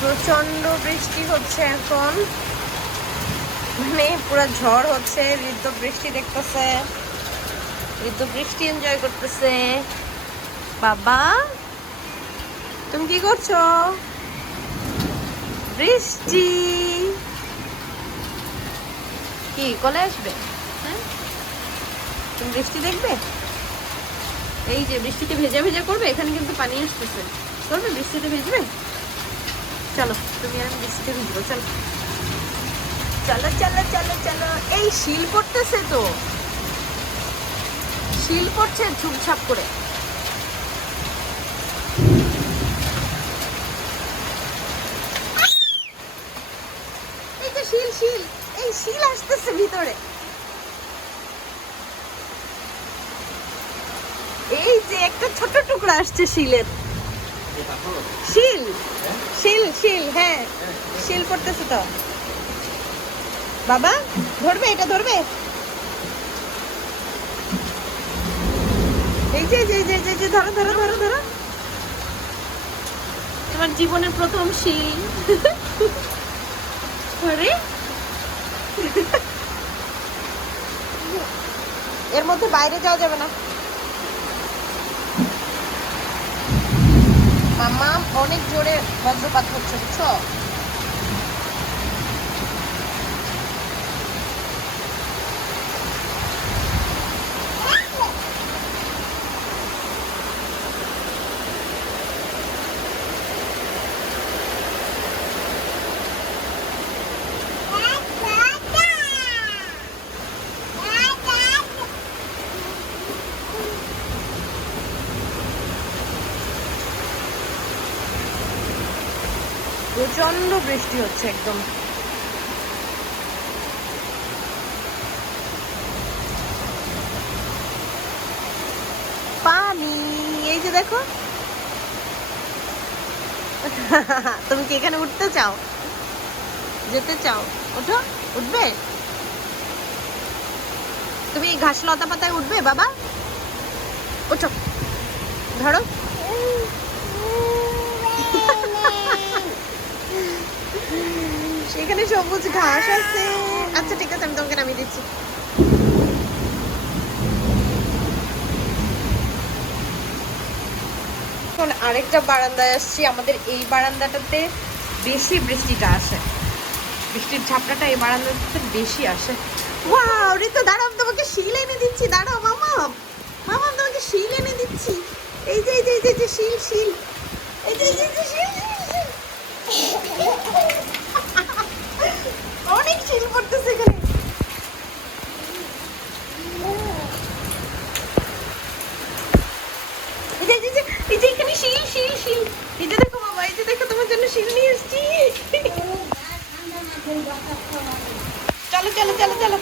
প্রচন্ড বৃষ্টি হচ্ছে এখন, মানে পুরো ঝড় হচ্ছে। বৃদ্ধ বৃষ্টি দেখতেছে, বৃদ্ধ বৃষ্টি এনজয় করতেছে। বাবা তুমি কি করছো? বৃষ্টি কি কলে আসবে? হ্যাঁ, তুমি বৃষ্টি দেখবে? এই যে বৃষ্টিতে ভেজা ভেজা করবে, এখানে কিন্তু পানি আসতেছে। করবে বৃষ্টিতে ভিজবে? চলো তুমি আর আমি বৃষ্টিতে ভিজবো, চলো চলো চলো চলো চলো। এই শিল পড়তেছে তো, শিল পড়ছে ঝুপঝাপ করে। এই যে শিল শিল, এই শিল আসতেছে ভিতরে। এই যে একটা ছোট টুকরা আসছে শিলের। শিল শিল শিল, হ্যাঁ শিল পড়তেছে তো। বাবা ধরবে, এটা ধরবে। এই যে যে যে যে যে ধরো ধরো ধরো ধরো, তোমার জীবনের প্রথম শিল। আরে এর মধ্যে বাইরে যাওয়া যাবে না। মাম্মা অনেক জোরে বজ্রপাত হচ্ছে, বুঝছো? প্রচন্ড বৃষ্টি হচ্ছে একদম। পানি, এই যে দেখো। তুমি কি এখানে উঠতে চাও, যেতে চাও? ওঠো, উঠবে? তুমি এই ঘাস লতা পাতায় উঠবে বাবা? ওঠো, ধরো। সেখানে সবুজ ঘাস আছে। আচ্ছা ঠিক আছে, আমি তোমাকে নামিয়ে দিচ্ছি। এখন আরেকটা বারান্দায় আসছি। আমাদের এই বারান্দাটাতে বেশি বৃষ্টিটা আসে, বৃষ্টির ঝাপটাটা এই বারান্দাটাতে বেশি আসে। ওয়াও রিতো, দাঁড়াও তোমাকে শিল এনে দিচ্ছি, দাঁড়াও মামা, মামা তোমাকে শিল এনে দিচ্ছি। এই যে এই যে এই যে শিল শিল, এই যে এই যে শিল, অনেক শিল পড়তেছে এখানে। এই যে এখানে শিল শিল শিল, এই যে দেখো বাবা, এই যে দেখো তোমার জন্য শিল নিয়ে এসেছি। চলো চলো চলো চলো।